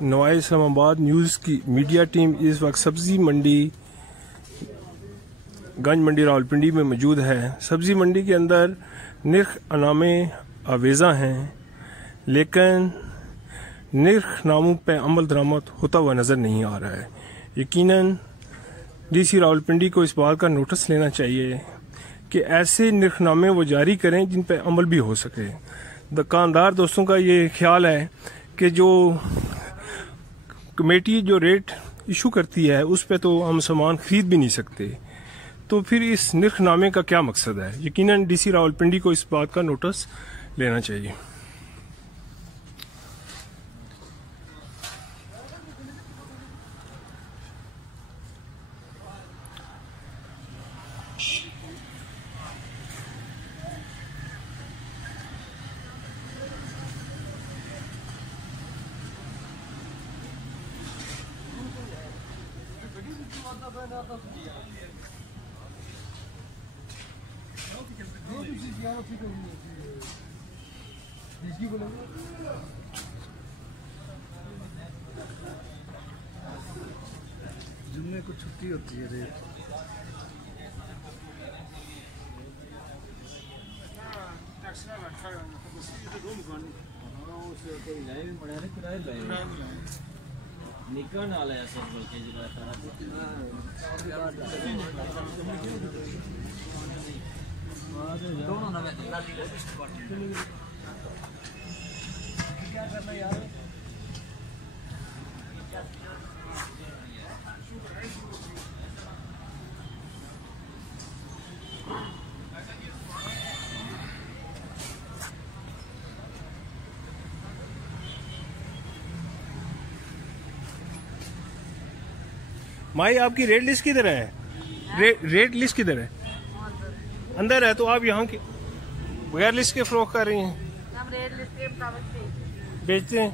नवाई Islamabad news की media team इस वक्त सब्जी मंडी गंज मंडी रावलपिंडी में मौजूद है। सब्जी मंडी के अंदर निर्ख अनामे आवेज़ा हैं, लेकिन निर्ख नामों पर अमल दरामद होता हुआ नज़र नहीं आ रहा है। यकीनन डीसी रावलपिंडी को इस बात का नोटिस लेना चाहिए कि ऐसे निर्खनामे वो जारी करें जिन पर अमल भी हो सके। दुकानदार दोस्तों का ये ख्याल है कि जो कमेटी जो रेट इशू करती है उस पे तो हम सामान खरीद भी नहीं सकते, तो फिर इस निर्खनामे का क्या मकसद है। यकीनन डीसी रावलपिंडी को इस बात का नोटिस लेना चाहिए। जुम्मे को छुट्टी होती है रेट निकल वाला है सब बल्कि दोनों ना क्या करना यार। माई आपकी रेट लिस्ट किधर है? रेट लिस्ट किधर है? अंदर है। तो आप यहाँ के बगैर लिस्ट के फरोख्त कर रही हैं? हम रेट लिस्ट के मुताबिक बेचते हैं।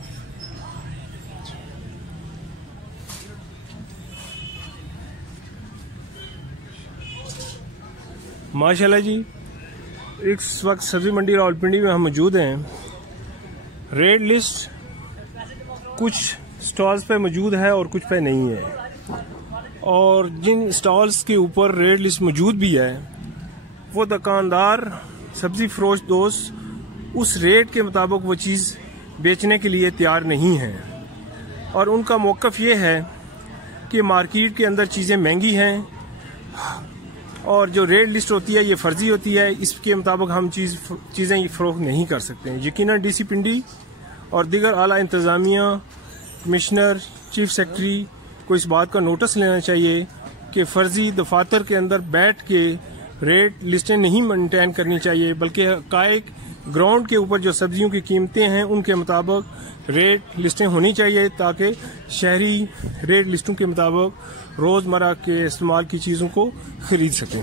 माशाल्लाह जी, इस वक्त सब्जी मंडी रावलपिंडी में हम मौजूद हैं। रेट लिस्ट कुछ स्टॉल्स पे मौजूद है और कुछ पे नहीं है, और जिन स्टॉल्स के ऊपर रेट लिस्ट मौजूद भी है वो दुकानदार सब्जी फरोश दोस्त उस रेट के मुताबिक वो चीज़ बेचने के लिए तैयार नहीं है, और उनका मौक़िफ़ ये है कि मार्केट के अंदर चीज़ें महंगी हैं और जो रेट लिस्ट होती है ये फर्जी होती है, इसके मुताबिक हम चीज़ें फ़रोख्त नहीं कर सकते हैं। यकीनन डीसी पिंडी और दीगर आला इंतज़ामिया, कमिश्नर, चीफ सेक्रेटरी को इस बात का नोटिस लेना चाहिए कि फर्जी दफातर के अंदर बैठ के रेट लिस्टें नहीं मेंटेन करनी चाहिए, बल्कि हक़ाइक़ ग्राउंड के ऊपर जो सब्जियों की कीमतें हैं उनके मुताबिक रेट लिस्टें होनी चाहिए, ताकि शहरी रेट लिस्टों के मुताबिक रोज़मर्रा के इस्तेमाल की चीज़ों को खरीद सकें।